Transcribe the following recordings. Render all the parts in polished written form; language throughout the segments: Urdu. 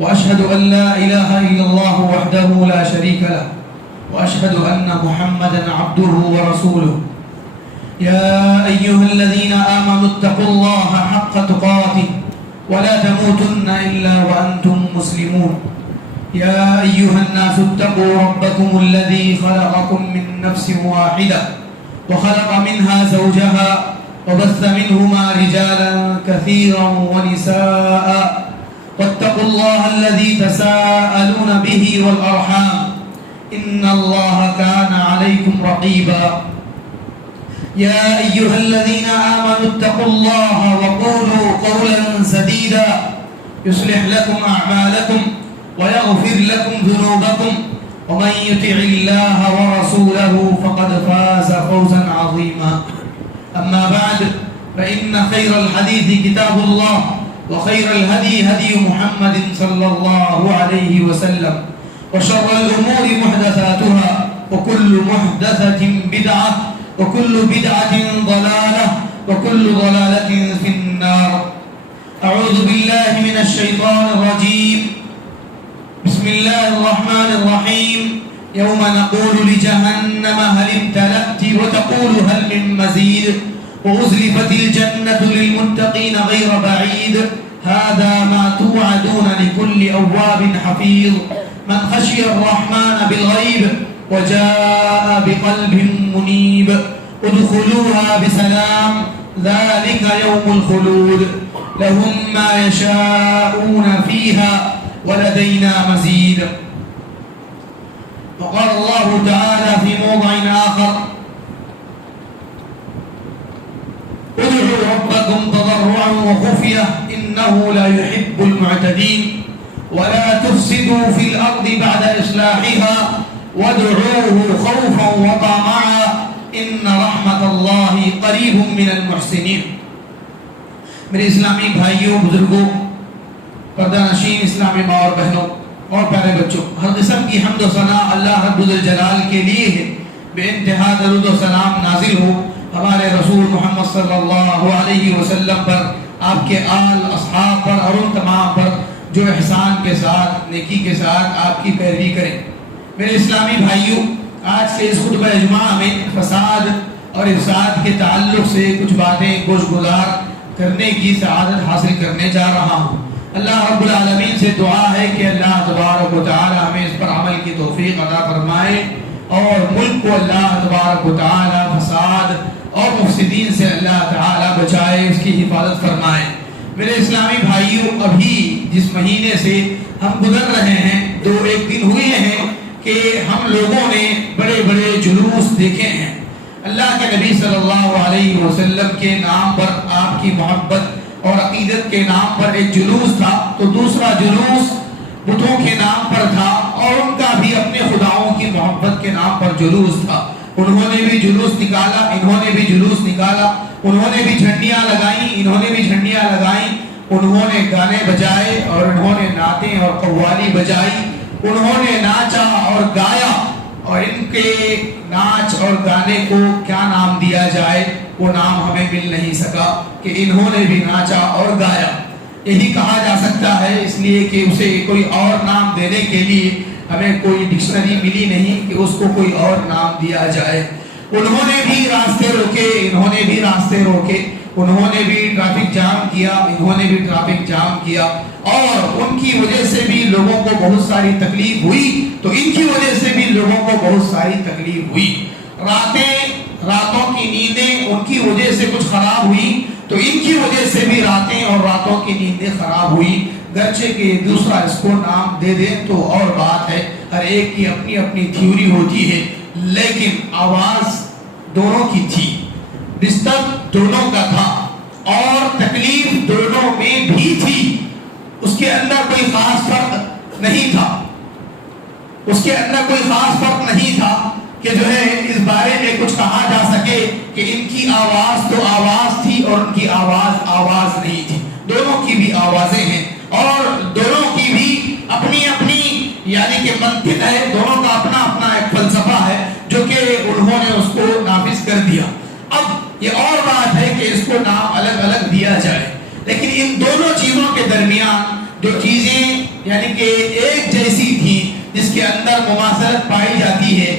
وأشهد أن لا إله إلا الله وحده لا شريك له وأشهد أن محمدا عبده ورسوله. يا أيها الذين آمنوا اتقوا الله حق تقاته ولا تموتن إلا وأنتم مسلمون. يا أيها الناس اتقوا ربكم الذي خلقكم من نفس واحدة وخلق منها زوجها وبث منهما رجالا كثيرا ونساء واتقوا الله الذي تساءلون به والأرحام إن الله كان عليكم رقيبا. يا أيها الذين آمنوا اتقوا الله وقولوا قولا سديدا يصلح لكم أعمالكم ويغفر لكم ذنوبكم ومن يطع الله ورسوله فقد فاز فوزا عظيما. أما بعد فإن خير الحديث كتاب الله وخير الهدي هدي محمد صلى الله عليه وسلم وشر الأمور محدثاتها وكل محدثة بدعة وكل بدعة ضلالة وكل ضلالة في النار. أعوذ بالله من الشيطان الرجيم. بسم الله الرحمن الرحيم. يوم نقول لجهنم هل امتلأت وتقول هل من مزيد وأزلفت الجنة للمتقين غير بعيد هذا ما توعدون لكل أواب حفيظ من خشي الرحمن بالغيب وجاء بقلب منيب ادخلوها بسلام ذلك يوم الخلود لهم ما يشاءون فيها ولدينا مزيد. وقال الله تعالى في موضع آخر ادعوا ربكم تضرعا وخفية إنه لا يحب المعتدين ولا تفسدوا في الأرض بعد إصلاحها وادعوه خوفا وطمعا إن رحمة الله قریب من المحسنین. میرے اسلامی بھائیوں، بزرگوں، پردہ نشین اسلامی ماں اور بہنوں اور پیارے بچوں، ہر قسم کی حمد و ثنا اللہ رب الجلال کے لیے ہے. بے انتہا درود و سلام نازل ہو ہمارے رسول محمد صلی اللہ علیہ وسلم پر، آپ کے آل اصحاب پر اور ان تمام پر جو احسان کے ساتھ نیکی کے ساتھ آپ کی پیروی کریں. میرے اسلامی بھائیوں، آج کے اس خطبہ اجماع میں فساد اور افساد کے تعلق سے کچھ باتیں گوشگزار کرنے کی سعادت حاصل کرنے جا رہا ہوں. اللہ رب العالمین سے دعا ہے کہ اللہ تبارک و تعالی ہمیں اس پر عمل کی توفیق عطا فرمائے اور ملک کو اللہ تبارک و تعالی فساد اور مفسدین سے اللہ تعالی بچائے، اس کی حفاظت فرمائے. میرے اسلامی بھائیوں، ابھی جس مہینے سے ہم گزر رہے ہیں، دو ایک دن ہوئے ہیں کہ ہم لوگوں نے بڑے بڑے جلوس دیکھے ہیں. اللہ کے نبی صلی اللہ علیہ وسلم کے نام پر، آپ کی محبت اور عقیدت کے نام پر ایک جلوس تھا، تو دوسرا جلوس بتوں کے نام پر تھا اور ان کا بھی اپنے خداؤں کی محبت کے نام پر جلوس تھا. انہوں نے بھی جلوس نکالا، انہوں نے بھی جلوس نکالا، انہوں نے بھی جھنڈیاں لگائیں، انہوں نے بھی جھنڈیاں لگائیں، انہوں نے گانے بجائے اور انہوں نے نعتیں اور قوالی بجائی، انہوں نے ناچا اور گایا، اور ان کے ناچ اور گانے کو کیا نام دیا جائے وہ نام ہمیں مل نہیں سکا کہ انہوں نے بھی ناچا اور گایا. یہی کہا جا سکتا ہے، اس لیے کہ اسے کوئی اور نام دینے کے لیے ہمیں کوئی ڈکشنری ملی نہیں کہ اس کو کوئی اور نام دیا جائے. انہوں نے بھی راستے روکے، انہوں نے بھی راستے روکے، انہوں نے بھی ٹریفک جام کیا، انہوں نے بھی ٹریفک جام کیا، اور ان کی وجہ سے بھی لوگوں کو بہت ساری تکلیف ہوئی، تو ان کی وجہ سے بھی لوگوں کو بہت ساری تکلیف ہوئی. راتوں کی نیندیں ان کی وجہ سے کچھ خراب ہوئی، تو ان کی وجہ سے بھی راتیں اور راتوں کی نیندیں خراب ہوئی. گرچہ کہ دوسرا اس کو نام دے دیں تو اور بات ہے، ہر ایک کی اپنی اپنی تھیوری ہوتی ہے، لیکن آواز دونوں کی تھی، ڈسٹرب دونوں کا تھا اور تکلیف دونوں میں بھی تھی. اس کے اندر کوئی خاص فرق نہیں تھا، اس کے اندر کوئی خاص فرق نہیں تھا کہ جو ہے اس بارے میں کچھ کہا جا سکے کہ ان کی آواز تو آواز تھی اور ان کی آواز آواز نہیں تھی. دونوں کی بھی آوازیں ہیں اور دونوں کی بھی اپنی اپنی یعنی کہ منطق ہے، دونوں کا اپنا اپنا ایک فلسفہ ہے جو کہ انہوں نے اس کو نافذ کر دیا. اب یہ اور بات ہے کہ اس کو نام الگ الگ دیا جائے، لیکن ان دونوں چیزوں کے درمیان جو چیزیں یعنی کہ ایک جیسی تھی، جس کے اندر مماثلت پائی جاتی ہے،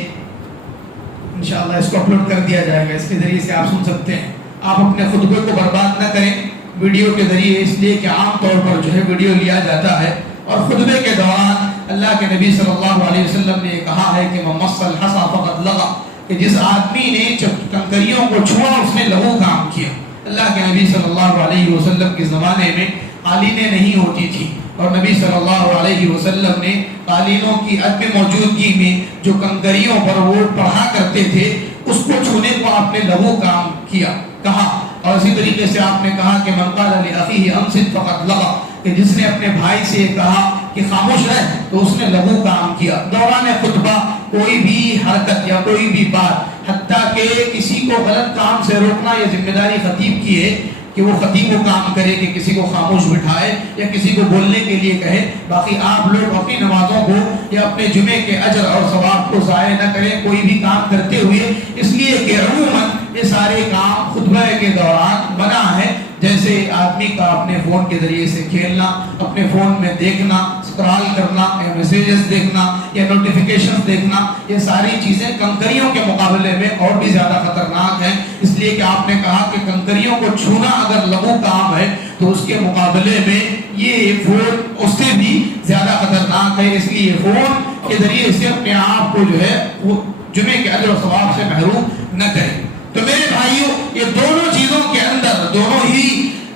انشاءاللہ اس کو اپلوڈ کر دیا جائے گا، اس کے ذریعے سے آپ سن سکتے ہیں۔ آپ اپنے خطبے کو برباد نہ کریں ویڈیو کے ذریعے، اس لیے کہ عام طور پر جو ہے ویڈیو لیا جاتا ہے، اور خطبے کے دوران اللہ کے نبی صلی اللہ علیہ وسلم نے کہا ہے کہ مَمَّصَّ الْحَصَى فَقَدْ لَغَى، کہ جس آدمی نے کنکریوں کو چھوا اس نے لغو کام کیا۔ اللہ کے نبی صلی اللہ علیہ وسلم کے زمانے میں قالینیں نہیں ہوتی تھی، اور نبی صلی اللہ علیہ وسلم نے قالینوں کی عدم موجودگی میں جو کنکریوں پر وہ پڑھا کرتے تھے اس کو چھونے کو آپ نے لغو کام کیا کہا۔ اور اسی طریقے سے آپ نے کہا کہ من قال لأخیہ انصت فقد لغا، کہ جس نے اپنے بھائی سے کہا کہ خاموش رہ تو اس نے لغو کام کیا۔ دوران خطبہ کوئی بھی حرکت یا کوئی بھی بات، حتیٰ کہ کسی کو غلط کام سے روکنا، یہ ذمہ داری خطیب کی ہے کہ وہ خطیب کو کام کرے کہ کسی کو خاموش بٹھائے یا کسی کو بولنے کے لیے کہے۔ باقی آپ لوگ اپنی نمازوں کو یا اپنے جمعے کے اجر اور ثواب کو ضائع نہ کریں کوئی بھی کام کرتے ہوئے، اس لیے کہ عموماً یہ سارے کام خطبہ کے دوران منع ہے، جیسے آدمی کا اپنے فون کے ذریعے سے کھیلنا، اپنے فون میں دیکھنا، اسکرال کرنا یا میسیجز دیکھنا یا نوٹیفیکیشن دیکھنا، یہ ساری چیزیں کنکریوں کے مقابلے میں اور بھی زیادہ خطرناک ہیں۔ اس لیے کہ آپ نے کہا کہ کنکریوں کو چھونا اگر لغو کام ہے تو اس کے مقابلے میں یہ فون اس سے بھی زیادہ خطرناک ہے۔ اس لیے فون کے ذریعے سے اپنے آپ کو جو ہے وہ جمعے کے اجر و ثواب سے محروم نہ کریں۔ تو میرے بھائیوں، یہ دونوں چیزوں کے اندر، دونوں ہی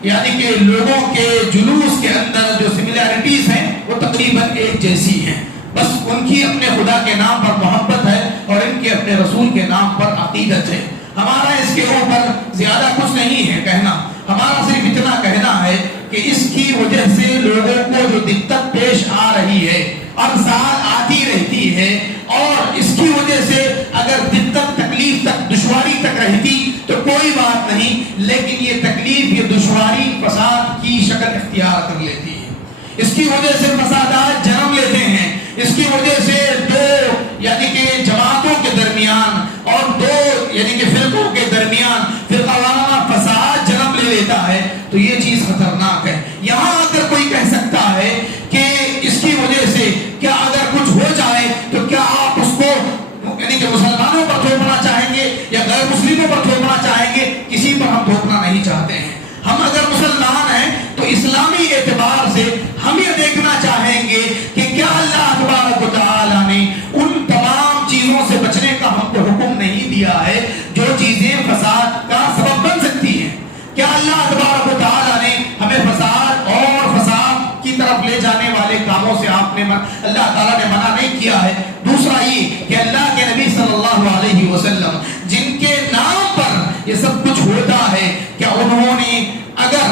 یعنی کہ لوگوں کے جلوس کے اندر جو سملیرٹیز ہیں وہ تقریباً ایک جیسی ہیں، بس ان کی اپنے خدا کے نام پر محبت ہے اور ان کے اپنے رسول کے نام پر عقیدت ہے۔ ہمارا اس کے اوپر زیادہ کچھ نہیں ہے کہنا، ہمارا صرف اتنا کہنا ہے کہ اس کی وجہ سے لوگوں کو جو دقت پیش آ رہی ہے اور سال آتی رہتی ہے، اور اس کی وجہ سے اگر دقت تکلیف تک دشواری تک رہتی تو کوئی بات نہیں، لیکن یہ تکلیف یہ دشواری فساد کی شکل اختیار کر لیتی ہے۔ اس کی وجہ سے فسادات جنم لیتے ہیں، اس کی وجہ سے دو یعنی کہ جماعتوں کے درمیان اور دو یعنی کہ فرقوں کے درمیان فرقہ وارانہ فساد جنم لے لیتا ہے، تو یہ چیز خطرناک ہے۔ یہاں اگر کوئی کہہ سکتا ہے کہ اس کی وجہ سے کیا اگر کچھ ہو جائے تو کیا آپ اس کو یعنی کہ مسلمانوں پر تھوپنا چاہیں گے یا غیر مسلموں پر تھوپنا چاہیں گے؟ کسی پر ہم تھوپنا نہیں چاہتے ہیں۔ ہم اگر مسلمان ہیں تو اسلامی اعتبار سے ہم یہ دیکھنا چاہیں گے کہ کیا اللہ تبارک و تعالیٰ نے ان تمام چیزوں سے بچنے کا ہم کو حکم نہیں دیا ہے جو چیزیں فساد کا سبب بن سکتی ہیں؟ کیا اللہ تبارک و تعالیٰ نے ہمیں فساد اور فساد کی طرف لے جانے والے کاموں سے اللہ تعالیٰ نے منع نہیں کیا ہے؟ دوسرا یہ کہ اللہ کے نبی صلی اللہ علیہ وسلم جن کے نام پر یہ سب کچھ ہوتا ہے، کیا انہوں نے اگر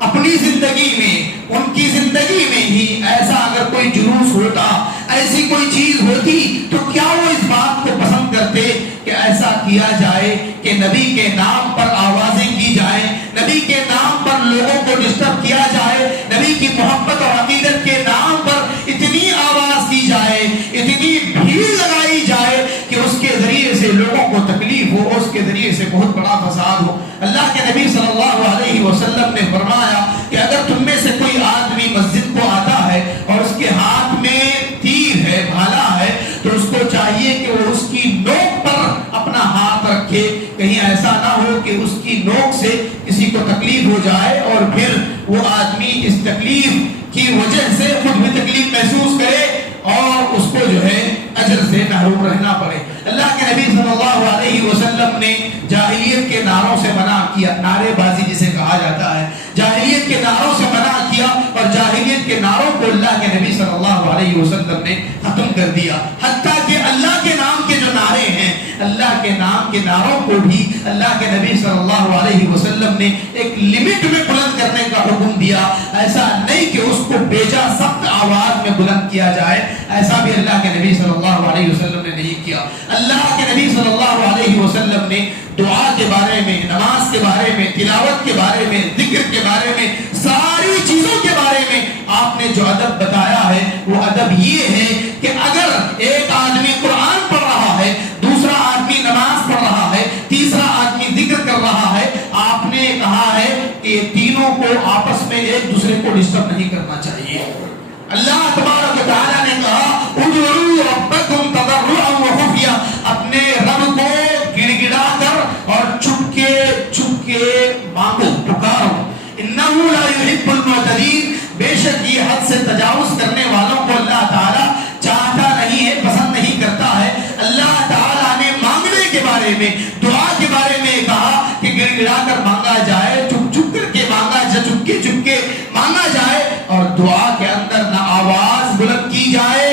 اپنی زندگی میں، ان کی زندگی میں ہی ایسا اگر کوئی جلوس ہوتا، ایسی کوئی چیز ہوتی، تو کیا وہ اس بات کو پسند کرتے کہ ایسا کیا جائے کہ نبی کے نام پر آوازیں کی جائیں، نبی کے نام پر لوگوں کو ڈسٹرب کیا جائے، نبی کی محبت اور عقیدت کے نام پر اتنی آواز کی جائے، اتنی بھیڑ لگائی جائے کہ اس کے ذریعے سے لوگوں کو تکلیف ہو، اس کے ذریعے سے بہت بڑا فساد ہو؟ اللہ کے نبی صلی اللہ علیہ وسلم نے فرمایا کہ اگر تم میں سے کوئی آدمی مسجد کو آتا ہے اور اس کے ہاتھ میں تیر ہے، بھالا ہے، تو اس کو چاہیے کہ وہ اس کی نوک پر اپنا ہاتھ رکھے، کہیں ایسا نہ ہو کہ اس کی نوک سے کسی کو تکلیف ہو جائے اور پھر وہ آدمی اس تکلیف کی وجہ سے خود بھی تکلیف محسوس کرے اور اس کو جو ہے اجر سے محروم رہنا پڑے۔ اللہ کے نبی صلی اللہ علیہ وسلم نے جاہلیت کے نعروں سے منع کیا، نعرے بازی جسے کہا جاتا ہے، جاہلیت کے نعروں سے منع کیا، اور جاہلیت کے نعروں کو اللہ کے نبی صلی اللہ علیہ وسلم نے ختم کر دیا۔ حتیٰ کہ اللہ کے نام کے جو نعرے ہیں، اللہ کے نام کے نعروں کو بھی اللہ کے نبی صلی اللہ علیہ وسلم نے ایک لمٹ میں بلند کرنے کا حکم دیا۔ ایسا نہیں کہ اس کو بیجا سخت آواز میں بلند کیا جائے، ایسا بھی اللہ کے نبی صلی اللہ علیہ وسلم نے نہیں کیا۔ اللہ کے نبی صلی اللہ علیہ وسلم نے دعا کے بارے میں، نماز کے بارے میں، تلاوت کے بارے میں، ذکر کے بارے میں، ساری چیزوں کے بارے میں آپ نے جو ادب بتایا ہے وہ ادب یہ ہے کہ اگر ایک آدمی قرآن پڑھ رہا ہے، دوسرا آدمی نماز پڑھ رہا ہے، تیسرا آدمی ذکر کر رہا ہے، آپ نے کہا ہے کہ تینوں کو آپس میں ایک دوسرے کو ڈسٹرب نہیں کرنا چاہیے۔ اللہ تبارک و تعالیٰ نے کہا ادعوا ربکم تضرعا وخفیا، اپنے رب کو گڑ گڑا کر اور چھپ کے مانگو، پکارو. انہ لا یحب المعتدین، بے شک یہ حد سے تجاوز کرنے والوں کو اللہ تعالیٰ چاہتا نہیں ہے، پسند نہیں کرتا ہے. اللہ تعالیٰ نے مانگنے کے بارے میں، دعا کے بارے میں کہا کہ گڑ گڑا کر مانگا جائے، چھپ کر کے مانگا جائے، چپ کے مانگا جائے، اور دعا کے اندر نہ آواز بلند کی جائے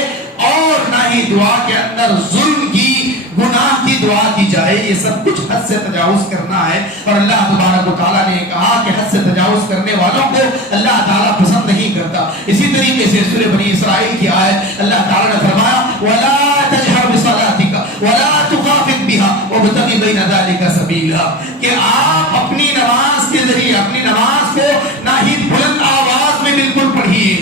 اور نہ ہی دعا کے اندر ظلم کی، گناہ کی دعا کی جائے. یہ سب کچھ حد سے تجاوز کرنا ہے. اور اللہ تبارک و تعالیٰ نے کہا کہ حد سے تجاوز کرنے والوں کو اللہ تعالیٰ پسند نہیں کرتا. اسی طریقے سے سورہ بنی اسرائیل کی آیت اللہ تعالیٰ نے فرمایا وَلَا تَجْهَرْ بِصَلَاتِكَ وَلَا تُخَافِتْ بِهَا وَابْتَغِ بَيْنَ ذَلِكَ سَبِيلًا، کہ آپ اپنی نماز کے ذریعے اپنی نماز کو نہ ہی بلند آواز میں بالکل پڑھیے،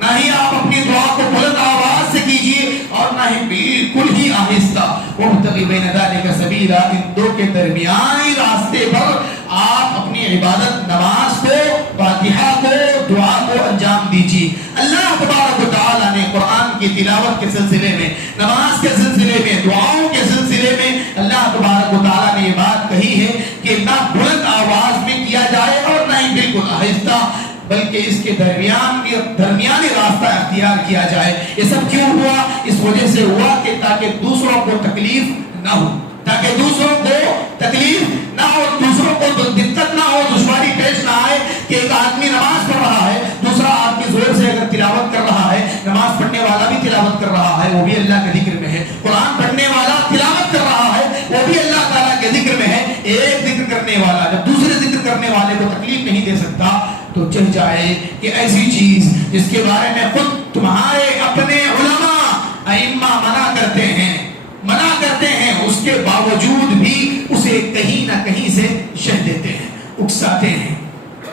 نہ ہی آپ اپنی دعا کو بلند آواز سے کیجیے، اور نہ ہی بالکل ہی آہستہ. وَابْتَغِ بَيْنَ ذَلِكَ سَبِيلًا، ان دو کے درمیانی راستے پر آپ اپنی عبادت، نماز کو، فاتحہ کو، دعا کو انجام دیجیے. اللہ تبارک و تعالیٰ نے قرآن کی تلاوت کے سلسلے میں، نماز کے سلسلے میں، دعاؤں کے سلسلے میں اللہ تبارک و تعالیٰ نے یہ بات کہی ہے کہ نہ بلند آواز میں کیا جائے اور نہ ہی بالکل آہستہ، بلکہ اس کے درمیانی راستہ اختیار کیا جائے. یہ سب کیوں ہوا؟ اس وجہ سے ہوا کہ تاکہ دوسروں کو تکلیف نہ ہو، تاکہ دوسروں کو تکلیف نہ ہو، دوسروں کو دقت نہ ہو، دشواری پیش نہ آئے کہ ایک آدمی نماز پڑھ رہا ہے، دوسرا آدمی زور سے اگر تلاوت کر رہا ہے، نماز پڑھنے والا بھی تلاوت کر رہا ہے، وہ بھی اللہ کے ذکر میں ہے، قرآن پڑھنے والا تلاوت کر رہا ہے، وہ بھی اللہ تعالیٰ کے ذکر میں ہے. ایک ذکر کرنے والا جب دوسرے ذکر کرنے والے کو تکلیف نہیں دے سکتا تو چل جائے کہ ایسی چیز جس کے بارے میں خود تمہارے اپنے علماء ائمہ منع کرتے ہیں، اس کے باوجود بھی اسے کہیں نہ کہیں سے شہ دیتے ہیں، اکساتے ہیں،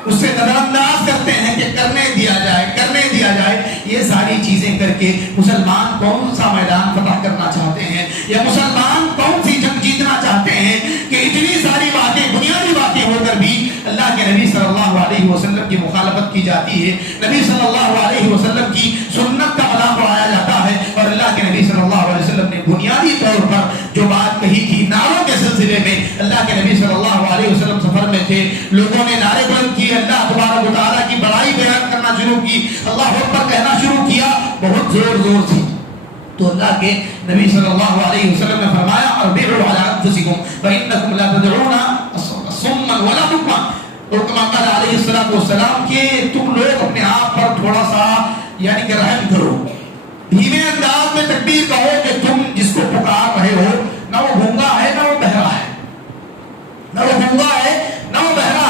اس سے نظر انداز کرتے ہیں کہ کرنے دیا جائے. یہ ساری چیزیں کر کے مسلمان کون سا میدان فتح کرنا چاہتے ہیں، یا مسلمان کون سی جنگ جیتنا چاہتے ہیں کہ اتنی ساری باتیں، بنیادی باتیں ہو کر بھی اللہ کے نبی صلی اللہ علیہ وسلم کی مخالفت کی جاتی ہے، نبی صلی اللہ علیہ وسلم کی سنت کا مذاق اڑایا جاتا ہے. اور اللہ کے نبی صلی اللہ علیہ وسلم نے بنیادی طور پر جو بات کہی تھی نعروں کے سلسلے میں، اللہ کے نبی صلی اللہ علیہ وسلم سفر میں تھے، لوگوں نے نعرے بلند کیے، اللہ تبارک و تعالیٰ کی بڑائی بیان کرنا شروع کی، اللہ اکبر کہنا شروع کیا بہت زور سے. تو اللہ کے نبی صلی اللہ علیہ وسلم نے فرمایا اربعوا علی انفسکم فانکم لا تدعون صما ولا بکما، تو کما قال علیہ السلام کہ تم لوگ اپنے آپ پر تھوڑا سا یعنی کہ رحم کرو، دھیمے انداز میں تکبیر کہو کہ تم جس کو پکار رہے ہو نہ وہ گونگا ہے نہ وہ بہرا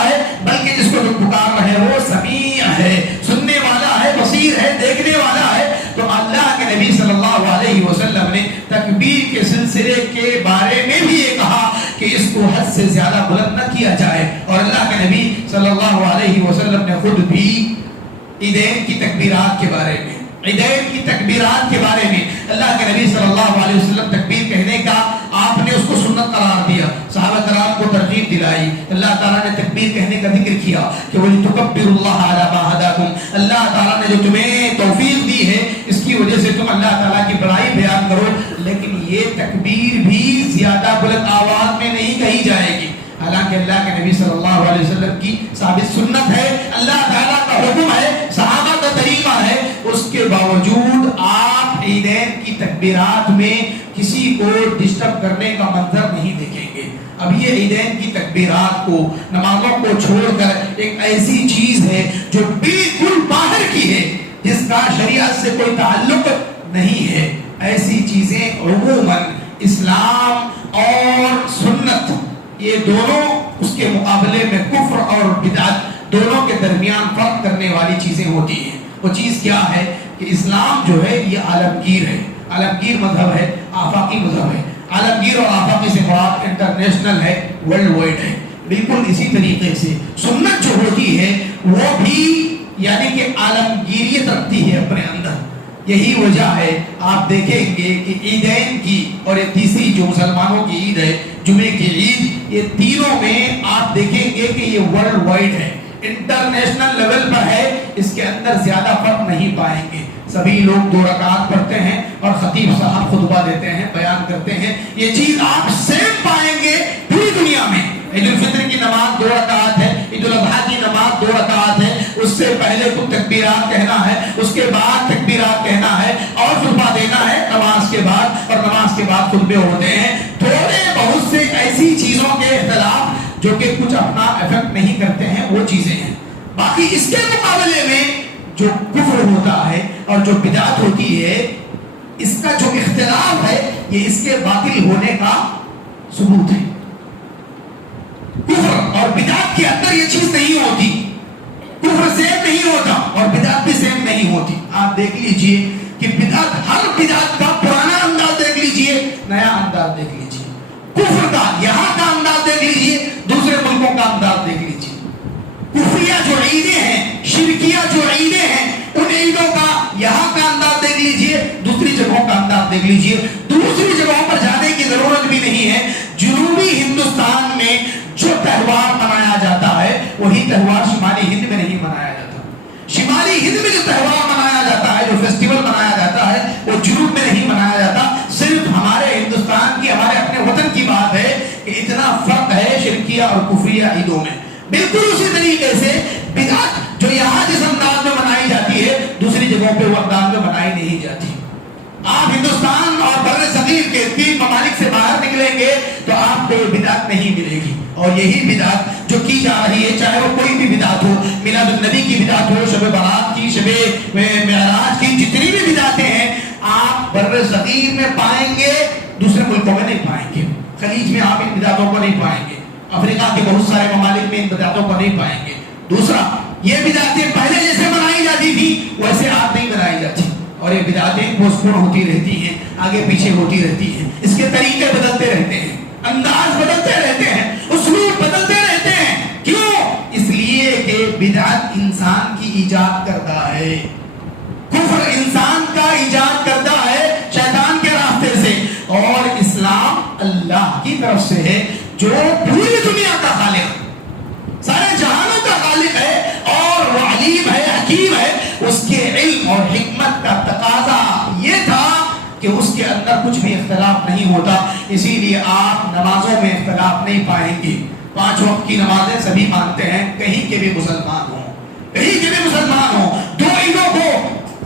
ہے، بلکہ جس کو تم پکار رہے ہو سمیع ہے، سننے والا ہے، بصیر ہے، دیکھنے والا ہے. تو اللہ کے نبی صلی اللہ علیہ وسلم نے تکبیر کے سلسلے کے بارے میں بھی یہ کہا کہ اس کو حد سے زیادہ بلند نہ کیا جائے. اور اللہ کے نبی صلی اللہ علیہ وسلم نے خود بھی عیدین کی تکبیرات کے بارے میں اللہ کے نبی صلی اللہ علیہ وسلم تکبیر کہنے کا آپ نے اس کو سنت قرار دیا، صحابہ کرام کو ترغیب دلائی. اللہ تعالیٰ نے تکبیر کہنے کا ذکر کیا کہ وَلِتُكَبِّرُوا اللَّهَ عَلَى مَا هَدَاكُمْ، اللہ تعالیٰ نے جو تمہیں توفیق دی ہے اس کی وجہ سے تم اللہ تعالیٰ کی بڑائی بیان کرو. لیکن یہ تکبیر بھی زیادہ بلند آواز میں نہیں کہی جائے گی، حالانکہ اللہ کے نبی صلی اللہ علیہ وسلم کی ثابت سنت ہے، اللہ تعالیٰ کا حکم ہے، صحابہ کا طریقہ ہے. اس کے باوجود آپ عیدین کی تکبیرات میں کسی کو ڈسٹرب کرنے کا منظر نہیں دیکھیں گے. اب یہ عیدین کی تکبیرات کو، نمازوں کو چھوڑ کر ایک ایسی چیز ہے جو بالکل باہر کی ہے، جس کا شریعت سے کوئی تعلق نہیں ہے. ایسی چیزیں عموماً اسلام اور سنت یہ دونوں اس کے مقابلے میں کفر اور بدعت دونوں کے درمیان فرق کرنے والی چیزیں ہوتی ہیں. وہ چیز کیا ہے کہ اسلام جو ہے یہ عالمگیر ہے، عالمگیر مذہب ہے، آفاقی مذہب ہے. عالمگیر اور آفاقی سے مراد انٹرنیشنل ہے، ورلڈ وائڈ ہے. بالکل اسی طریقے سے سنت جو ہوتی ہے وہ بھی یعنی کہ عالمگیریت رکھتی ہے اپنے اندر. یہی وجہ ہے آپ دیکھیں گے کہ عیدین کی اور یہ تیسری جو مسلمانوں کی عید ہے جمعے کی عید، یہ تینوں میں آپ دیکھیں گے کہ یہ ورلڈ وائڈ ہے، انٹرنیشنل لیول پر ہے. اس کے اندر زیادہ فرق نہیں پائیں گے. سبھی لوگ 2 رکعت پڑھتے ہیں اور خطیب صاحب خطبہ دیتے ہیں، بیان کرتے ہیں. یہ چیز آپ سیم پائیں گے پوری دنیا میں. عید الفطر کی نماز 2 رکعت ہے، عید الاضحیٰ کی نماز 2 رکعت ہے. اس سے پہلے کچھ تکبیرات کہنا ہے، اس کے بعد تکبیرات کہنا ہے اور خطبہ دینا ہے نماز کے بعد، اور نماز کے بعد خطبے ہوتے ہیں. تھوڑے بہت سے ایسی چیزوں کے اختلاف جو کہ کچھ اپنا افیکٹ نہیں کرتے ہیں وہ چیزیں ہیں. باقی اس کے مقابلے میں جو کفر ہوتا ہے اور جو بدعت ہوتی ہے، اس کا جو اختلاف ہے یہ اس کے باطل ہونے کا ثبوت ہے. کفر اور بدعت کے اندر یہ چیز نہیں ہوتی. کفر سیم نہیں ہوتا اور بدعت بھی سیم نہیں ہوتی. آپ دیکھ لیجئے کہ بدعت، ہر بدعت کا پرانا انداز دیکھ لیجئے، نیا انداز دیکھ لیجئے. کفر کا یہاں کا انداز دیکھ لیجئے، دوسرے ملکوں کا انداز دیکھ لیجئے. کفریہ جو عیدیں ہیں، شرکیہ جو عیدیں ہیں، ان عیدوں کا یہاں کا انداز دیکھ لیجئے، دوسری جگہوں کا انداز دیکھ لیجئے. دوسری جگہوں پر جانے کی ضرورت بھی نہیں ہے. جنوبی ہندوستان میں جو تہوار منایا جاتا ہے وہی تہوار شمالی ہند میں نہیں منایا جاتا. شمالی ہند میں جو تہوار منایا جاتا ہے، جو فیسٹیول منایا جاتا ہے، وہ جنوب میں نہیں منایا جاتا. صرف ہمارے ہندوستان کی، ہمارے اپنے وطن کی بات ہے کہ اتنا فرق ہے شرکیہ اور کفریہ عیدوں میں. بالکل اسی طریقے سے بدعت جو یہاں جس انداز میں منائی جاتی ہے، دوسری جگہوں پہ وہ انداز میں منائی نہیں جاتی. آپ ہندوستان اور بر صغیر کے 3 ممالک سے باہر نکلیں گے تو آپ کو بدعت نہیں ملے گی. اور یہی بدعت جو کی جا رہی ہے، چاہے وہ کوئی بھی بدعت ہو، میلاد النبی کی بدعت ہو، شب برات کی، شب معراج کی، جتنی بھی بدعتیں ہیں آپ بر صغیر میں پائیں گے، دوسرے ملکوں میں نہیں پائیں گے. خلیج میں آپ ان بدعتوں کو نہیں پائیں گے. افریقہ کے بہت سارے ممالک میں ان بدعتوں کو نہیں پائیں گے. دوسرا، یہ بدعتیں پہلے جیسے منائی جاتی تھی ویسے آپ نہیں منائی جاتی. اور یہ بدعتیں پوسٹپون ہوتی رہتی ہیں، آگے پیچھے ہوتی رہتی ہیں. اس کے طریقے بدلتے رہتے ہیں، انداز بدلتے رہتے ہیں، اسلوب بدلتے رہتے ہیں. کیوں؟ اس لیے کہ بدعت انسان کی ایجاد کرتا ہے، کفر انسان کا ایجاد کرتا ہے شیطان کے راستے سے، اور اسلام اللہ کی طرف سے ہے جو پوری دنیا کا خالق، سارے جہانوں کا خالق ہے، اور وہ علیم ہے، حکیم ہے. اس کے علم اور حکمت کا تقاضا یہ تھا کہ اس کے اندر کچھ بھی اختلاف نہیں ہوتا. اسی لیے آپ نمازوں میں اختلاف نہیں پائیں گے. 5 وقت کی نمازیں سبھی مانتے ہیں، کہیں کے بھی مسلمان ہوں، کہیں کے بھی مسلمان ہوں. 2 عیدوں کو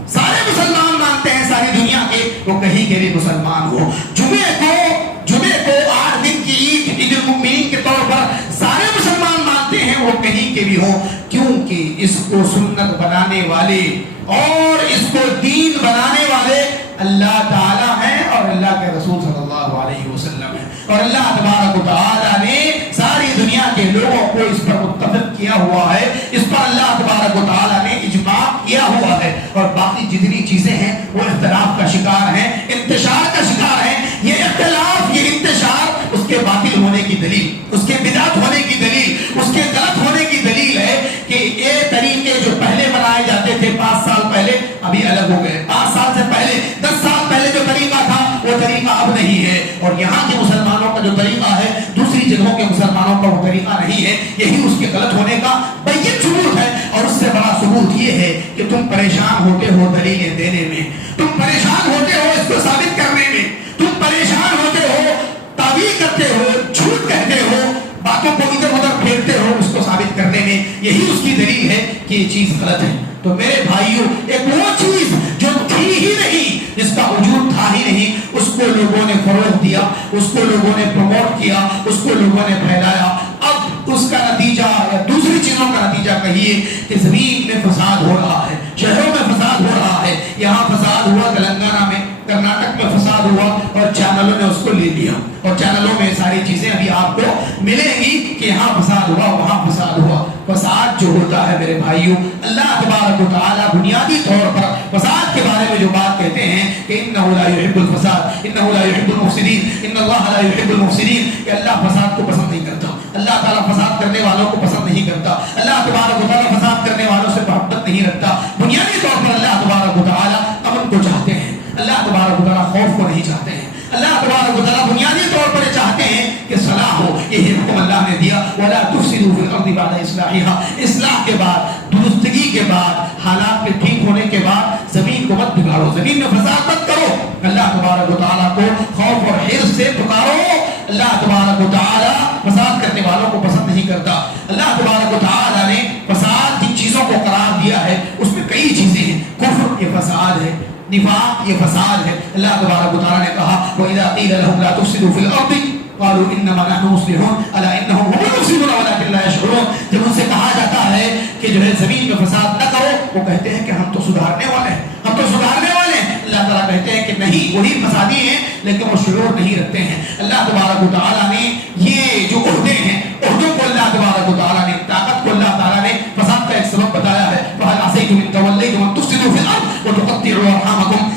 سارے مسلمان مانتے ہیں، ساری دنیا کے، وہ کہیں کے بھی مسلمان ہو. جمعے کو 8 دن کی عید، عید المؤمنین کے طور پر سارے مسلمان مانتے ہیں، وہ کہیں کے بھی ہوں. کیونکہ اس کو سنت بنانے والے اور اس کو دین بنانے والے اللہ تعالیٰ ہیں اور اللہ کے رسول صلی اللہ علیہ وسلم ہیں. اور اللہ تبارک و تعالیٰ نے ساری دنیا کے لوگوں کو اس پر متفق کیا ہوا ہے، اس پر اللہ تبارک و تعالیٰ نے اجماع کیا ہوا ہے. اور باقی جتنی چیزیں ہیں وہ اختلاف کا شکار ہیں، انتشار کا شکار ہیں. یہ اختلاف، یہ انتشار اس کے باطل ہونے کی دلیل، اس کے بدعت ہونے کی دلیل، اس کے غلط ہونے کی دلیل ہے کہ یہ طریقے جو پہلے منائے جاتے تھے 5 سال پہلے، ابھی الگ ہو گئے. 5 سال سے پہلے، 10 سال پہلے جو طریقہ تھا وہ طریقہ اب نہیں ہے. اور یہاں کے مسلمانوں کا جو طریقہ ہے دوسری جگہوں کے مسلمانوں کا وہ طریقہ نہیں ہے. یہی اس کے غلط ہونے کا بین ثبوت ہے. اور اس سے بڑا ثبوت یہ ہے کہ تم پریشان ہوتے ہو دلیلیں دینے میں، تم پریشان ہوتے ہو اس کو ثابت کرنے میں، تم پریشان ہوتے ہو، تعویل کرتے ہو، جھوٹ کہتے ہو، باتوں کو ادھر ادھر پھیرتے ہو اس کو ثابت کرنے میں. یہی اس کی دلیل ہے کہ یہ چیز غلط ہے. تو میرے بھائیوں، ایک وہ چیز جو تھی ہی نہیں، جس کا وجود تھا ہی نہیں، اس کو لوگوں نے فروغ دیا، اس کو لوگوں نے پروموٹ کیا، اس کو لوگوں نے پھیلایا. اب اس کا نتیجہ یا دوسری چیزوں کا نتیجہ کہیے کہ زمین میں فساد ہو رہا ہے، شہروں میں فساد ہو رہا ہے. یہاں فساد ہوا تلنگانہ میں، کرناٹک میں فساد ہوا اور چینلوں نے اس کو لے لیا. اور چینلوں میں ساری چیزیں ابھی آپ کو ملیں گی کہ یہاں فساد ہوا، وہاں فساد ہوا. فساد جو ہوتا ہے میرے بھائیوں، اللہ تبارک و تعالیٰ بنیادی طور پر فساد کے بارے میں جو بات کہتے ہیں کہ انہ لا یحب الفساد، انہ لا یحب المفسدین، ان اللہ لا یحب المفسدین، کہ اللہ فساد کو پسند نہیں کرتا. اللہ تعالیٰ فساد کرنے والوں کو پسند نہیں کرتا. اللہ تبارک و تعالیٰ فساد کرنے والوں سے محبت نہیں رکھتا. بنیادی طور پر اللہ تبارک و تعالیٰ امن کو چاہتے ہیں، اللہ تبارک و تعالیٰ خوف کو نہیں چاہتے ہیں. اللہ تبارک و تعالیٰ بنیادی طور پر چاہتے ہیں کہ صلاح ہو. یہ حکم اللہ نے دیا، وَلَا تُفْسِدُوا فِي الْأَرْضِ بَعْدَ إِصْلَاحِهَا. اصلاح کے بعد درستگی کے بعد, حالات کے ٹھیک ہونے کے بعد زمین کو مت بگاڑو, زمین میں فساد مت کرو. اللہ تبارک و تعالیٰ کو خوف اور حرص سے پکارو. اللہ تبارک و تعالیٰ فساد کرنے والوں کو پسند نہیں کرتا. اللہ تبارک و تعالیٰ نے فساد جن چیزوں کو قرار دیا ہے اس میں کئی چیزیں ہیں. کفر یہ فساد ہے, نفاق یہ فساد ہے. اللہ تبارک و تعالیٰ نے کہا وَإِذَا قِيلَ لَهُمْ لَا تُفْسِدُوا فِي الْأَرْضِ قالوا انما نحن مصلحون الا انهم هم المفسدون ولكن لا يشعرون. جب ان سے کہا جاتا ہے کہ جو ہے زمین میں فساد نہ کرو, وہ کہتے ہیں کہ ہم تو سدھارنے والے ہیں, ہم تو سدھارنے والے ہیں. اللہ تعالیٰ کہتے ہیں کہ نہیں, وہی فسادی ہیں لیکن وہ شعور نہیں رکھتے ہیں. اللہ تبارک و تعالیٰ نے یہ جو عہدے ہیں, عہدوں کو اللہ تبارک و تعالیٰ نے, طاقت کو اللہ تعالیٰ نے فساد کا ایک سبب بتایا ہے. فَهَلْ عَسَيْتُمْ إِن تَوَلَّيْتُمْ أَن تُفْسِدُوا فِي الْأَرْضِ وَتُقَطِّعُوا أَرْحَامَكُمْ.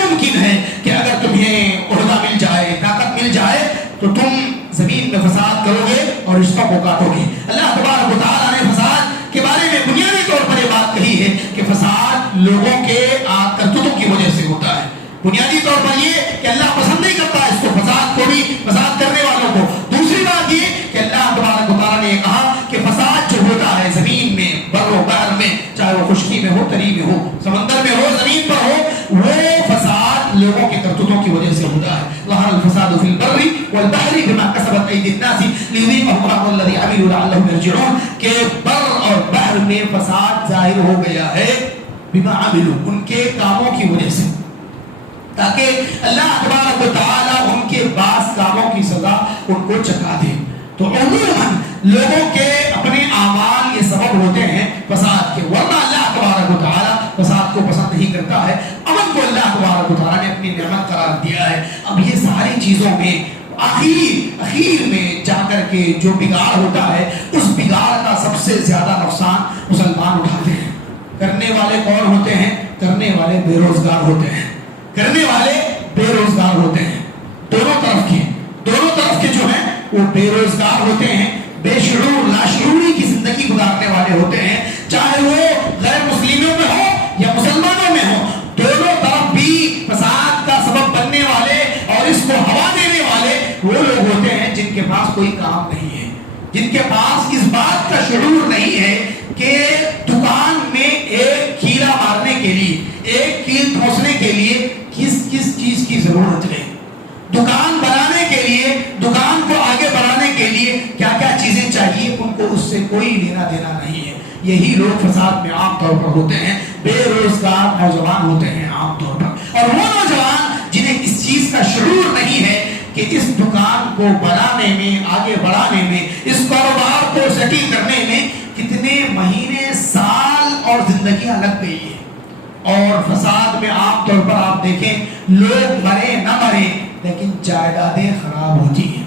ممکن ہے کہ اگر تمہیں عہدہ مل جائے, طاقت مل جائے, تو تم زمین میں فساد کرو گے اور رشتوں کو کاٹو گے. اللہ تبارک و تعالیٰ نے فساد کے بارے میں بنیادی طور پر یہ بات کہی ہے کہ فساد لوگوں کے کرتوتوں کی وجہ سے ہوتا ہے. بنیادی طور پر یہ کہ اللہ پسند نہیں کرتا اس کو, فساد کو بھی, فساد کرنے والوں کو. دوسری بات یہ کہ اللہ تبارک و تعالیٰ نے یہ کہا کہ فساد جو ہوتا ہے زمین میں, بر و بحر میں, چاہے وہ خشکی میں ہو, تری میں ہو, سمندر میں ہو, زمین پر ہو, وہ فساد لوگوں کے کرتوتوں کی وجہ سے ہوتا ہے. ظہر الفساد فی البر والبحر بما کسبت ایدی الناس لیذیقہم بعض الذی عملوا لعلہم یرجعون. کہ بر اور بحر میں فساد ظاہر ہو گیا ہے بما عملوا, ان کے کاموں کی وجہ سے, تاکہ اللہ تبارک و تعالیٰ ان کے بعض کاموں کی سزا ان کو چکا دے. تو عموماً لوگوں کے اپنے اعمال یہ سبب ہوتے ہیں فساد کے, ورنہ اللہ تبارک و تعالیٰ فساد کو پسند نہیں کرتا ہے. امن کو اللہ تبارک و تعالیٰ نے اپنی نعمت قرار دیا ہے. اب یہ ساری چیزوں میں آخر میں جا کر کے جو بگاڑ ہوتا ہے, اس بگاڑ کا سب سے زیادہ نقصان مسلمان اٹھاتے ہیں. کرنے والے کون ہوتے ہیں؟ کرنے والے بے روزگار ہوتے ہیں. کرنے والے بے روزگار ہوتے ہیں. دونوں طرف کے جو ہیں وہ بے روزگار ہوتے ہیں, بے شعور, لاشعوری کی زندگی گزارنے والے ہوتے ہیں. چاہے وہ غیر مسلموں میں ہو یا مسلمانوں میں ہو, دونوں طرف بھی فساد کا سبب بننے والے اور اس کو ہوا دینے والے وہ لوگ ہوتے ہیں جن کے پاس کوئی کام نہیں ہے, جن کے پاس اس بات کا شعور نہیں ہے کہ دکان میں ایک کیلا مارنے کے لیے, ایک کیل ٹھونسنے کے لیے کس چیز کی ضرورت ہے, دکان بنانے کے لیے, دکان کو آگے بڑھانے کے لیے کیا کیا چیزیں چاہیے, ان کو اس سے کوئی لینا دینا نہیں ہے. یہی لوگ فساد میں عام طور پر ہوتے ہیں. بے روزگار نوجوان ہوتے ہیں عام طور پر, اور وہ نوجوان جنہیں اس چیز کا شعور نہیں ہے کہ اس دکان کو بنانے میں, آگے بڑھانے میں, اس کاروبار کو سیٹل کرنے میں کتنے مہینے, سال اور زندگیاں لگ گئی ہیں. اور فساد میں عام طور پر آپ دیکھیں لوگ مرے نہ مرے لیکن جائیدادیں خراب ہوتی ہیں,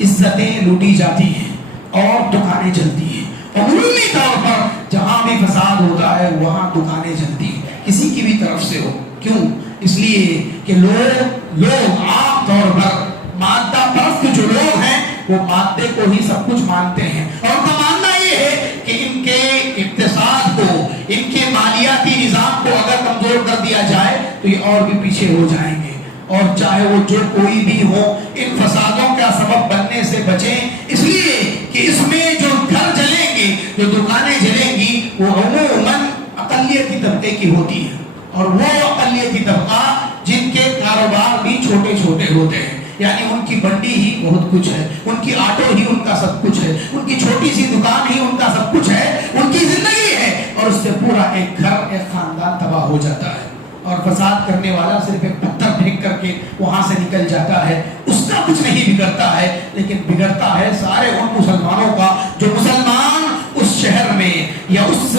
عزتیں لوٹی جاتی ہیں اور دکانیں جلتی ہیں. عمومی طور پر جہاں بھی فساد ہوتا ہے وہاں دکانیں جلتی ہیں, کسی کی بھی طرف سے ہو. کیوں؟ اس لیے کہ لوگ عام طور پر مادہ پرست جو لوگ ہیں وہ مادے کو ہی سب کچھ مانتے ہیں, اور ان کا ماننا یہ ہے کہ ان کے اقتصاد کو, ان کے مالیاتی نظام کو اگر کمزور کر دیا جائے تو یہ اور بھی پیچھے ہو جائیں گے. اور چاہے وہ جو کوئی بھی ہو, ان فسادوں کا سبب بننے سے بچیں, اس لیے کہ اس میں جو گھر جلیں گے, جو دکانیں جلیں گی, وہ عموماً اقلیتی طبقے کی ہوتی ہے. اور وہ اقلیتی طبقہ جن کے کاروبار بھی چھوٹے چھوٹے ہوتے ہیں, یعنی ان کی منڈی ہی بہت کچھ ہے, ان کی آٹو ہی ان کا سب کچھ ہے, ان کی چھوٹی سی دکان ہی ان کا سب کچھ ہے, ان کی زندگی ہے, اور اس سے پورا ایک گھر, ایک خاندان تباہ ہو جاتا ہے. اور فساد کرنے والا صرف ایک پتھر پھینک کر کے وہاں سے نکل جاتا ہے, اس کا کچھ نہیں بگڑتا ہے, لیکن بگڑتا ہے سارے ان مسلمانوں کا جو مسلمان اس شہر میں یا اس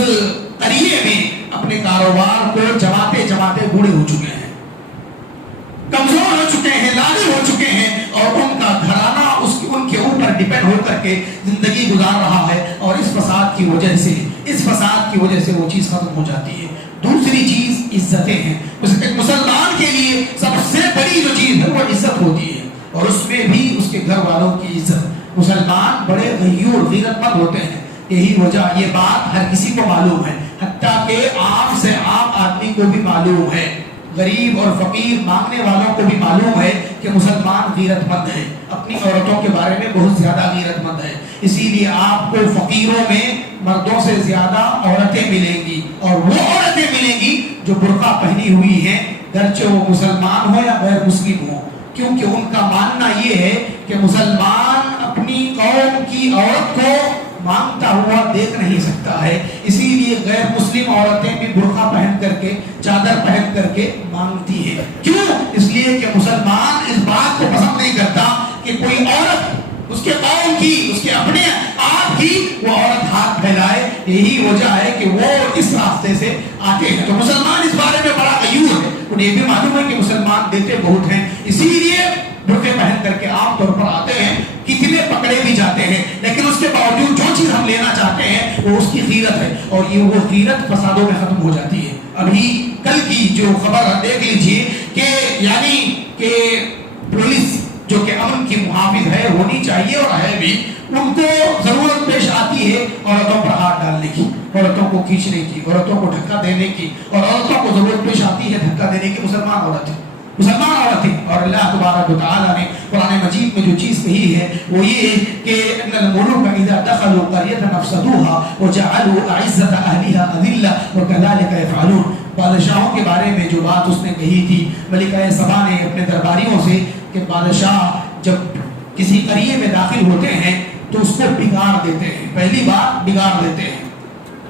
قریے میں اپنے کاروبار کو جماتے جماتے بوڑھے ہو چکے ہیں, کمزور ہو چکے ہیں, لاغر ہو چکے ہیں, اور ان کا گھرانہ ان کے اوپر ڈیپینڈ ہو کر کے زندگی گزار رہا ہے. اور اس فساد کی وجہ سے وہ چیز ختم ہو جاتی ہے. دوسری چیز عزتیں ہیں. ایک مسلمان کے لیے سب سے بڑی جو چیز ہے وہ عزت ہوتی ہے, اور اس میں بھی اس کے گھر والوں کی عزت. مسلمان بڑے غیور, غیرت مند ہوتے ہیں. یہی وجہ, یہ بات ہر کسی کو معلوم ہے, حتیٰ کہ عام سے عام آدمی کو بھی معلوم ہے, غریب اور فقیر مانگنے والوں کو بھی معلوم ہے کہ مسلمان غیرت مند ہے، اپنی عورتوں کے بارے میں بہت زیادہ غیرت مند ہے، اسی لیے آپ کو فقیروں میں مردوں سے زیادہ عورتیں ملیں گی، اور وہ عورتیں ملیں گی جو برقع پہنی ہوئی ہیں، گرچہ وہ مسلمان ہو یا غیر مسلم ہو، کیونکہ ان کا ماننا یہ ہے کہ مسلمان اپنی قوم کی عورت کو مانگتا ہوا دیکھ نہیں سکتا ہے، اسی لیے غیر مسلم عورتیں بھی برقع پہن کر کے، چادر پہن کر کے مانگتی ہیں۔ کیوں؟ اس لیے کہ مسلمان اس بات کو پسند نہیں کرتا کہ کوئی عورت اس کے قوم کی، اس کے اپنے آپ کی وہ عورت ہاتھ پھیلائے، یہی وجہ ہے کہ وہ اس راستے سے آتے ہیں۔ تو مسلمان اس بارے میں بڑا غیور ہے، انہیں بھی معلوم ہے کہ مسلمان دیتے بہت ہیں، اسی لیے برقعے پہن کر کے عام طور پر آتے ہیں، کتنے پکڑے بھی جاتے ہیں، لیکن اس کے باوجود جو چیز ہم لینا چاہتے ہیں وہ اس کی غیرت ہے، اور یہ وہ غیرت فسادوں میں ختم ہو جاتی ہے۔ ابھی کل کی جو خبر دیکھ لیجئے کہ یعنی کہ پولیس جو کہ امن کی محافظ ہے، ہونی چاہیے اور ہے بھی، ان کو ضرورت پیش آتی ہے عورتوں پر ہاتھ ڈالنے کی، عورتوں کو کھینچنے کی، عورتوں کو دھکا دینے کی، اور عورتوں کو ضرورت پیش آتی ہے دھکا دینے کی مسلمان عورتیں، مسلمان عورتیں۔ اور اللہ تبارک و تعالیٰ نے قرآن مجید میں جو چیز کہی ہے وہ یہ کہ ان الملوک اذا دخلوا قرية افسدوها وجعلوا اعزة اهلها اذلة وكذلك يفعلون۔ بادشاہوں کے بارے میں جو بات اس نے کہی تھی ملکہ سبا نے اپنے درباریوں سے کہ بادشاہ جب کسی قریے میں داخل ہوتے ہیں تو اس کو بگاڑ دیتے ہیں، پہلی بار بگاڑ دیتے ہیں،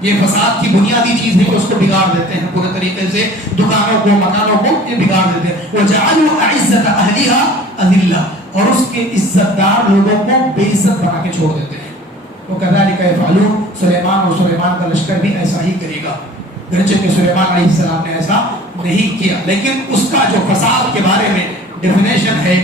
یہ فساد کی بنیادی چیز ہے کہ اس کو بگاڑ دیتے ہیں پورے طریقے سے، دکانوں کو، مکانوں کو یہ بگاڑ دیتے ہیں۔ وَجَعَلُوا أَعِزَّةَ أَهْلِهَا أَذِلَّةً، اور اس کے عزت دار لوگوں کو بے عزت بنا کے چھوڑ دیتے ہیں۔ وَكَذَلِكَ يَفْعَلُونَ، سلیمان اور سلیمان کا لشکر بھی ایسا ہی کرے گا، گرچہ کہ سلیمان علیہ السلام نے ایسا نہیں کیا، لیکن اس کا جو فساد کے بارے میں ڈیفینیشن ہے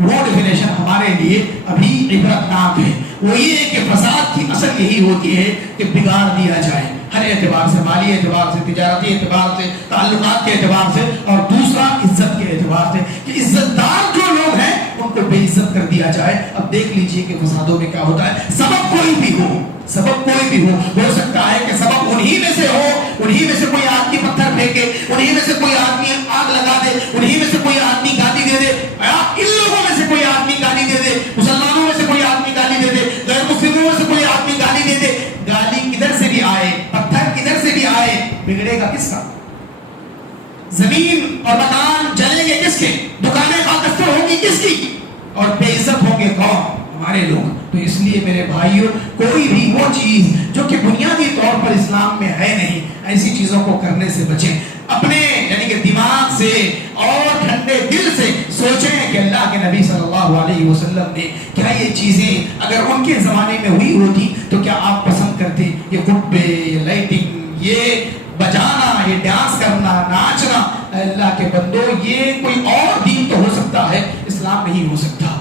وہ ڈیفینیشن ہمارے لیے ابھی عبرتناک ہے۔ وہ یہ ہے کہ فساد کی اصل یہی ہوتی ہے کہ بگاڑ دیا جائے ہر اعتبار سے، مالی اعتبار سے، تجارتی اعتبار سے، تعلقات کے اعتبار سے، اور دوسرا عزت کے اعتبار سے کہ عزت دار جو لوگ ہیں ان کو بے عزت کر دیا جائے۔ اب دیکھ لیجئے کہ فسادوں میں کیا ہوتا ہے، سبب کوئی بھی ہو، سبب کوئی بھی ہو سکتا ہے کہ سبب انہی میں سے ہو، انہی میں سے کوئی آدمی پتھر پھینکے، انہی میں سے کوئی آدمی آگ لگا دے، انہی میں سے کوئی آدمی گالی دے دے، ان لوگوں میں سے کوئی آدمی گالی دے دے، مسلمانوں میں سے کوئی آدمی گالی دے دے، غیر مسلموں میں سے کوئی آدمی گالی دے دے، گالی کدھر سے بھی آئے، پتھر کدھر سے بھی آئے، بگڑے گا کس کا؟ زمین اور مکان جلیں گے کس کے؟ دکانیں خاکستر ہوگی کس کی؟ اور بے عزت ہوں گے کون؟ ہمارے لوگ۔ تو اس لیے میرے بھائیوں، کوئی بھی وہ چیز جو کہ بنیادی طور پر اسلام میں ہے نہیں، ایسی چیزوں کو کرنے سے بچیں، اپنے یعنی کہ دماغ سے اور ٹھنڈے دل سے سوچیں کہ اللہ کے نبی صلی اللہ علیہ وسلم نے کیا یہ چیزیں اگر ان کے زمانے میں ہوئی ہوتی تو کیا آپ پسند کرتے؟ یہ قبے، یہ لائٹنگ، یہ بجانا، یہ ڈانس کرنا، ناچنا، اللہ کے بندو یہ کوئی اور دین تو ہو سکتا ہے، اسلام نہیں ہو سکتا۔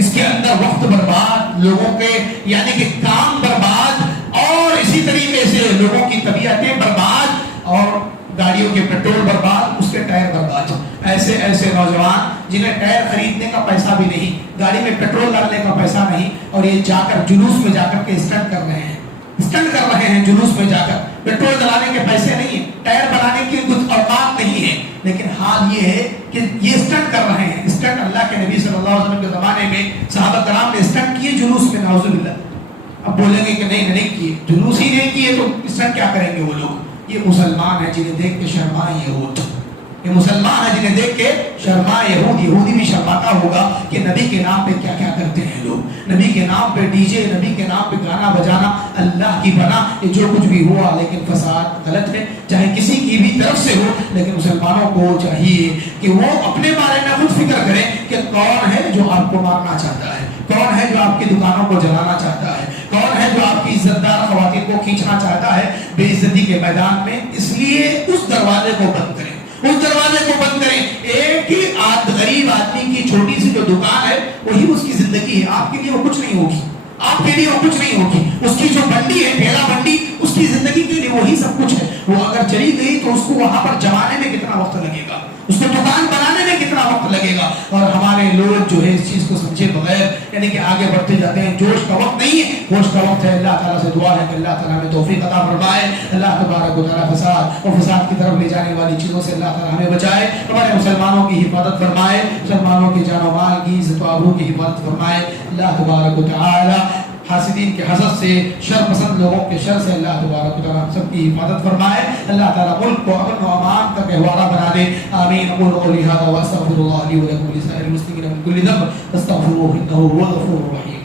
اس کے اندر وقت برباد، لوگوں کے یعنی کہ کام برباد، اور اسی طریقے سے لوگوں کی طبیعتیں برباد، اور گاڑیوں کے پیٹرول برباد، اس کے ٹائر برباد۔ ایسے ایسے نوجوان جنہیں ٹائر خریدنے کا پیسہ بھی نہیں، گاڑی میں پیٹرول ڈالنے کا پیسہ نہیں، اور یہ جا کر جلوس میں جا کر کے اسٹنٹ کر رہے ہیں، اسٹنٹ کر رہے ہیں جلوس میں جا کر، پیٹرول ڈلانے کے پیسے نہیں ہیں، ٹائر بنانے کی کچھ اوقات نہیں ہے، لیکن حال یہ ہے کہ یہ اسٹنٹ کر رہے ہیں۔ اسٹنٹ اللہ کے نبی صلی اللہ علیہ وسلم کے زمانے میں صحابہ کرام نے اسٹنٹ کیے جلوس میں، نعوذ باللہ۔ اب بولیں گے کہ نہیں کیے، جلوس ہی نہیں کیے تو اسٹنٹ کیا کریں گے وہ لوگ؟ یہ مسلمان ہیں جنہیں دیکھ کے شرمائے یہود، یہ مسلمان ہیں جنہیں دیکھ کے شرمائے یہود۔ یہودی بھی شرماتا ہوگا کہ نبی کے نام پہ کیا کیا کرتے ہیں لوگ، نبی کے نام پہ ڈی جے، نبی کے نام پہ گانا بجانا، اللہ کی پناہ یہ جو کچھ بھی ہوا، لیکن فساد غلط ہے، چاہے کسی کی بھی طرف سے ہو، لیکن مسلمانوں کو چاہیے کہ وہ اپنے بارے میں خود فکر کریں کہ کون ہے جو آپ کو مارنا چاہتا ہے، کون ہے جو آپ کی دکانوں کو جلانا چاہتا ہے، کون ہے جو آپ کی عزت دار خواتین کو کھینچنا چاہتا ہے بے عزتی کے میدان میں۔ اس لیے اس دروازے کو بند کریں، اس دروازے کو بند کریں۔ ایک ہی غریب آدمی کی چھوٹی سی جو دکان ہے وہی اس کی زندگی ہے، آپ کے لیے وہ کچھ نہیں ہوگی، آپ کے لیے وہ کچھ نہیں ہوگی۔ اس کی جو منڈی ہے، ٹھیلا منڈی، اس کی زندگی کے لیے وہی سب کچھ ہے۔ وہ اگر چلی گئی تو اس کو وہاں پر جمانے میں کتنا وقت لگے گا، اس کو دکان بنانے میں کتنا وقت لگے گا. اور ہمارے لوگ جو ہے اس چیز کو سمجھے بغیر یعنی کہ آگے بڑھتے جاتے ہیں. جوش کا وقت نہیں ہے، ہوش کا وقت ہے. اللہ تعالیٰ سے دعا ہے کہ اللہ تعالیٰ ہمیں توفیق عطا فرمائے. اللہ تبارک و تعالیٰ فساد اور فساد کی طرف لے جانے والی چیزوں سے اللہ تعالیٰ ہمیں بچائے. ہمارے مسلمانوں کی حفاظت فرمائے، مسلمانوں کی جان و مال کی عزت و آبرو کی حفاظت فرمائے. اللہ تبارک و تعالیٰ حاسدین کے حسد سے، شر پسند لوگوں کے شر سے اللہ تبارک و تعالیٰ ہم سب کی حفاظت فرمائے. اللہ تعالیٰ ملک کو امن و امان کا گہوارہ بنا دے. آمین. اقول قولی ھذا واستغفر اللہ لی ولکم ولسائر المسلمین من کل ذنب فاستغفروہ انہ هو الغفور الرحیم.